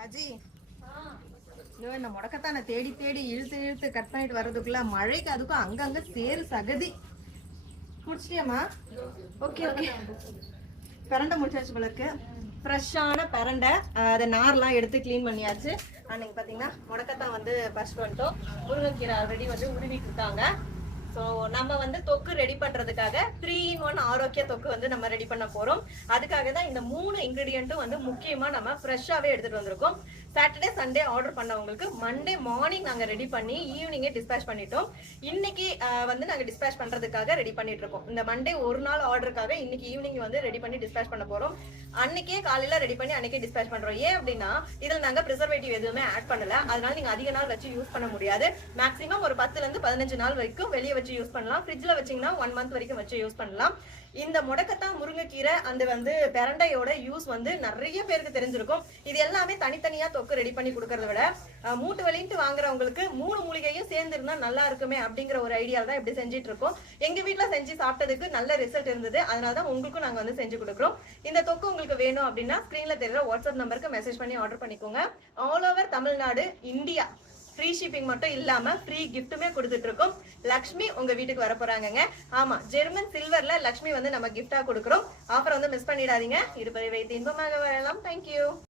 ராஜி இந்த முடக்கத்தான தேடி தேடி இழுத்து இழுத்து கட் பண்ணிட்டு வர்றதுக்குள்ள மழைக்கு அதுக்கும் அங்கங்க சேரு சகதி. முடிச்சிட்டியாமா? Okay okay. பிரண்டை முடிச்சாச்சு போலக்கு. ஃப்ரெஷ்ஷான பிரண்டை, அதை நார்லாம் எடுத்து கிளீன் பண்ணியாச்சு. அன்னைக்கு பார்த்தீங்கன்னா முடக்கத்தான் வந்து ஃபர்ஸ்ட் வந்துட்டோம். முருங்கைக்கீரை ஆல்ரெடி வந்து உருவிட்டு இருக்காங்க. ஸோ நம்ம வந்து தொக்கு ரெடி பண்றதுக்காக 3-in-1 ஆரோக்கிய தொக்கு வந்து நம்ம ரெடி பண்ண போறோம். அதுக்காக தான் இந்த 3 இன்கிரீடியன்ட்டும் வந்து முக்கியமா நம்ம ஃப்ரெஷ்ஷாவே எடுத்துட்டு வந்திருக்கோம். சாட்டர்டே சண்டே ஆர்டர் பண்ணவங்களுக்கு மண்டே மார்னிங் நாங்க ரெடி பண்ணி ஈவினிங்கே டிஸ்பேச் பண்ணிட்டோம். இன்னைக்கு வந்து நாங்க டிஸ்பேச் பண்றதுக்காக ரெடி பண்ணிட்டு இருக்கோம். இந்த மண்டே ஒரு நாள் ஆர்டருக்காக இன்னைக்கு ஈவினிங் வந்து ரெடி பண்ணி டிஸ்பேச் பண்ண போறோம். அன்னைக்கே காலையில ரெடி பண்ணி அன்னைக்கே டிஸ்பேச் பண்றோம். ஏன் அப்படின்னா இதுல நாங்க ப்ரிசர்வேட்டிவ் எதுவுமே ஆட் பண்ணல. அதனால நீங்க அதிக நாள் வச்சு யூஸ் பண்ண முடியாது. மேக்ஸிமம் ஒரு 10ல இருந்து 15 நாள் வரைக்கும் வெளியே வச்சு யூஸ் பண்ணலாம். ஃப்ரிட்ஜ்ல வச்சீங்கன்னா 1 month வரைக்கும் வச்சு யூஸ் பண்ணலாம். இந்த முடக்கத்தான் முருங்கைக்கீரை அந்த வந்து பிரண்டையோட யூஸ் வந்து நிறைய பேருக்கு தெரிஞ்சிருக்கும். இது எல்லாமே தனித்தனியா தொக்கு ரெடி பண்ணி கொடுக்கறத விட மூட்டு வலின்ட்டு வாங்குறவங்களுக்கு 3 மூலிகையும் சேர்ந்து இருந்தா நல்லா இருக்குமே அப்படிங்கிற ஒரு ஐடியா தான் இப்படி செஞ்சுட்டு இருக்கோம். எங்க வீட்டுல செஞ்சு சாப்பிட்டதுக்கு நல்ல ரிசல்ட் இருந்தது. அதனாலதான் உங்களுக்கும் நாங்க வந்து செஞ்சு கொடுக்குறோம். இந்த தொக்கு உங்களுக்கு வேணும் அப்படின்னா ஸ்கிரீன்ல தெரியுற வாட்ஸ்அப் நம்பருக்கு மெசேஜ் பண்ணி ஆர்டர் பண்ணிக்கோங்க. All over Tamil Nadu, India free shipping மட்டும் இல்லாம ஃப்ரீ கிஃப்ட்டுமே கொடுத்துட்டு இருக்கோம். லக்ஷ்மி உங்க வீட்டுக்கு வர போறாங்க. ஆமா, ஜெர்மன் சில்வர்ல லக்ஷ்மி வந்து நம்ம கிஃப்டா கொடுக்குறோம். ஆஃபர் வந்து மிஸ் பண்ணிடாதீங்க. இருப்பதை வைத்து இன்பமாக வாழலாம். தேங்க்யூ.